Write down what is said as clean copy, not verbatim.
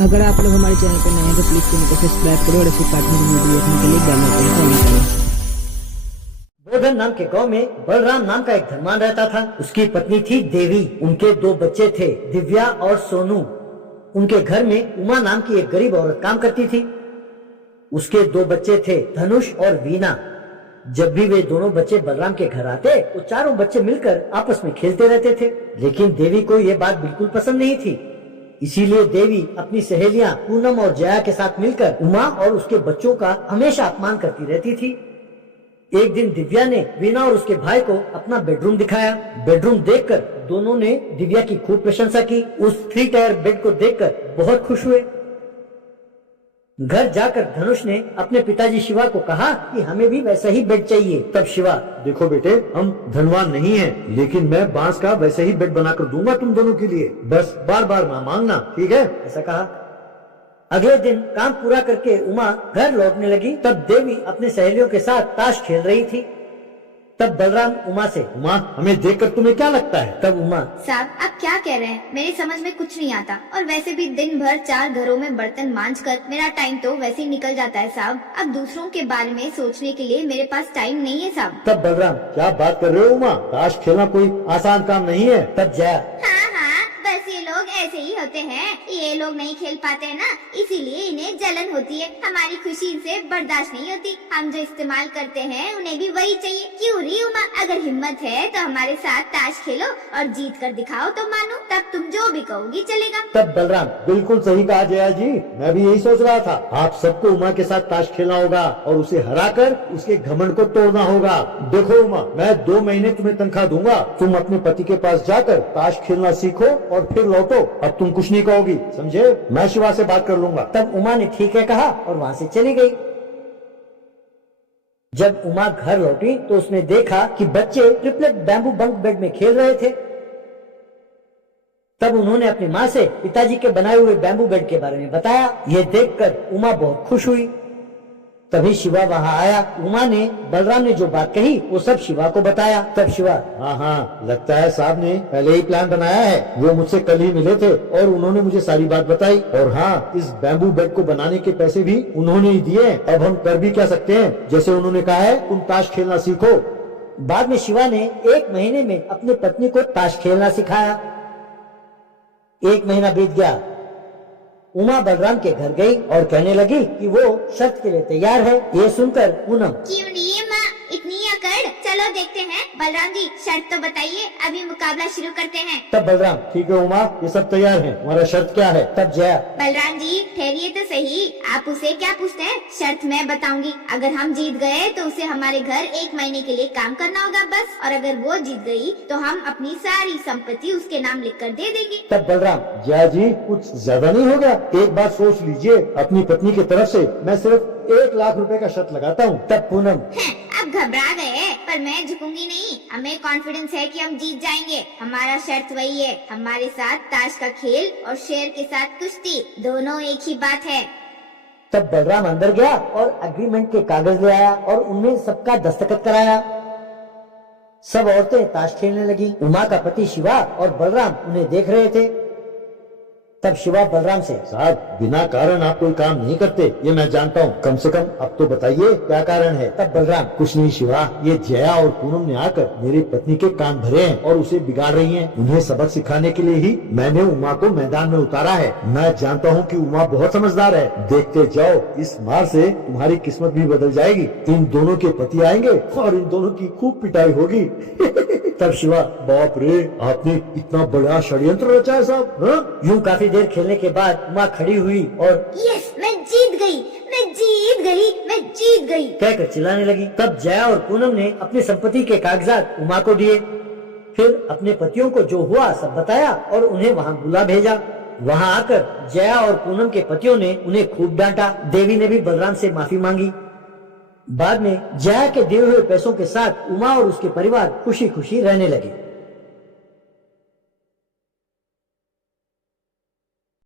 अगर आप लोग हमारे चैनल पर नए हैं तो प्लीज चैनल को सब्सक्राइब करो और ऐसे कार्टून की वीडियो देखने के लिए बेल आइकन को ऑन करो। गोधन नाम के गांव में बलराम नाम का एक धनवान रहता था। उसकी पत्नी थी देवी। उनके दो बच्चे थे, दिव्या और सोनू। उनके घर में उमा नाम की एक गरीब औरत काम करती थी। उसके दो बच्चे थे, धनुष और वीना। जब भी वे दोनों बच्चे बलराम के घर आते, वो चारों बच्चे मिलकर आपस में खेलते रहते थे। लेकिन देवी को ये बात बिल्कुल पसंद नहीं थी। इसीलिए देवी अपनी सहेलियां पूनम और जया के साथ मिलकर उमा और उसके बच्चों का हमेशा अपमान करती रहती थी। एक दिन दिव्या ने वीना और उसके भाई को अपना बेडरूम दिखाया। बेडरूम देखकर दोनों ने दिव्या की खूब प्रशंसा की। उस 3 टायर बेड को देखकर बहुत खुश हुए। घर जाकर धनुष ने अपने पिताजी शिवा को कहा कि हमें भी वैसा ही बेड चाहिए। तब शिवा, देखो बेटे, हम धनवान नहीं हैं, लेकिन मैं बांस का वैसे ही बेड बनाकर दूंगा तुम दोनों के लिए। बस बार बार ना मांगना, ठीक है? ऐसा कहा। अगले दिन काम पूरा करके उमा घर लौटने लगी। तब देवी अपने सहेलियों के साथ ताश खेल रही थी। तब बलराम उमा से, उमा, हमें देखकर तुम्हें क्या लगता है? तब उमा, साहब आप क्या कह रहे हैं? मेरी समझ में कुछ नहीं आता। और वैसे भी दिन भर 4 घरों में बर्तन मांजकर मेरा टाइम तो वैसे ही निकल जाता है साहब। अब दूसरों के बारे में सोचने के लिए मेरे पास टाइम नहीं है साहब। तब बलराम, क्या बात कर रहे हो उमा? ताश खेलना कोई आसान काम नहीं है। तब जया, हाँ, बस ये लोग ऐसे ही होते हैं। ये लोग नहीं खेल पाते हैं ना, इसीलिए इन्हें जलन होती है। हमारी खुशी इनसे बर्दाश्त नहीं होती। हम जो इस्तेमाल करते हैं उन्हें भी वही चाहिए। क्यों री उमा, अगर हिम्मत है तो हमारे साथ ताश खेलो और जीत कर दिखाओ तो मानो, तब तुम जो भी कहोगी चलेगा। तब बलराम, बिल्कुल सही कहा जया जी, मैं भी यही सोच रहा था। आप सबको उमा के साथ ताश खेलना होगा और उसे हराकर उसके घमंड को तोड़ना होगा। देखो उमा, मैं 2 महीने तुम्हें तनख्वाह दूंगा। तुम अपने पति के पास जाकर ताश खेलना सीखो और फिर लौटो। अब तुम कुछ नहीं कहोगी, समझे? मैं शिवा से बात कर लूंगा। तब उमा ने ठीक है कहा और वहाँ से चली गई। जब उमा घर लौटी तो उसने देखा कि बच्चे ट्रिपलेट बैम्बू बंक बेड में खेल रहे थे। तब उन्होंने अपनी माँ से पिताजी के बनाए हुए बैम्बू बेड के बारे में बताया। ये देखकर उमा बहुत खुश हुई। तभी शिवा वहाँ आया। उमा ने बलराम ने जो बात कही वो सब शिवा को बताया। तब शिवा, हाँ, लगता है साहब ने पहले ही प्लान बनाया है। वो मुझसे कल ही मिले थे और उन्होंने मुझे सारी बात बताई। और हाँ, इस बैम्बू बेड को बनाने के पैसे भी उन्होंने ही दिए। अब हम कर भी क्या सकते हैं? जैसे उन्होंने कहा है, तुम ताश खेलना सीखो। बाद में शिवा ने 1 महीने में अपनी पत्नी को ताश खेलना सिखाया। 1 महीना बीत गया। उमा बलराम के घर गई और कहने लगी कि वो शर्त के लिए तैयार है। ये सुनकर पूनम, क्यों नहीं माँ, इतनी अकड़? चलो देखते हैं। बलराम जी शर्त तो बताइए, अभी मुकाबला शुरू करते हैं। तब बलराम, ठीक है उमा, ये सब तैयार है। हमारा शर्त क्या है? तब जया, बलराम जी ठहरिए तो सही, आप उसे क्या पूछते हैं? शर्त मैं बताऊंगी। अगर हम जीत गए तो उसे हमारे घर 1 महीने के लिए काम करना होगा बस। और अगर वो जीत गई तो हम अपनी सारी संपत्ति उसके नाम लिख कर दे देंगे। तब बलराम, जया जी, कुछ ज्यादा नहीं हो गया? एक बात सोच लीजिए, अपनी पत्नी की तरफ से मैं सिर्फ 1 लाख रुपए का शर्त लगाता हूँ। तब पूनम, अब घबरा गए, पर मैं झुकूंगी नहीं। हमें कॉन्फिडेंस है कि हम जीत जाएंगे। हमारा शर्त वही है, हमारे साथ ताश का खेल और शेर के साथ कुश्ती, दोनों एक ही बात है। तब बलराम अंदर गया और एग्रीमेंट के कागज ले आया और उनमें सबका दस्तखत कराया। सब औरतें ताश खेलने लगी। उमा का पति शिवा और बलराम उन्हें देख रहे थे। तब शिवा बलराम से, साहब, बिना कारण आप कोई काम नहीं करते, ये मैं जानता हूँ। कम से कम अब तो बताइए क्या कारण है? तब बलराम, कुछ नहीं शिवा, ये जया और पूनम ने आकर मेरी पत्नी के कान भरे हैं और उसे बिगाड़ रही हैं। उन्हें सबक सिखाने के लिए ही मैंने उमा को मैदान में उतारा है। मैं जानता हूँ कि उमा बहुत समझदार है। देखते जाओ, इस मार से तुम्हारी किस्मत भी बदल जाएगी। इन दोनों के पति आएंगे और इन दोनों की खूब पिटाई होगी। तब शिवा, बाप रे, आपने इतना बड़ा षड्यंत्र रचा है साहब। हाँ? यूं काफी देर खेलने के बाद उमा खड़ी हुई और यस, मैं जीत गई, मैं जीत गई, मैं जीत गई कहकर चिल्लाने लगी। तब जया और पूनम ने अपनी संपत्ति के कागजात उमा को दिए। फिर अपने पतियों को जो हुआ सब बताया और उन्हें वहाँ बुला भेजा। वहाँ आकर जया और पूनम के पतियों ने उन्हें खूब डांटा। देवी ने भी बलराम से माफी मांगी। बाद में जया के दिए हुए पैसों के साथ उमा और उसके परिवार खुशी खुशी रहने लगे।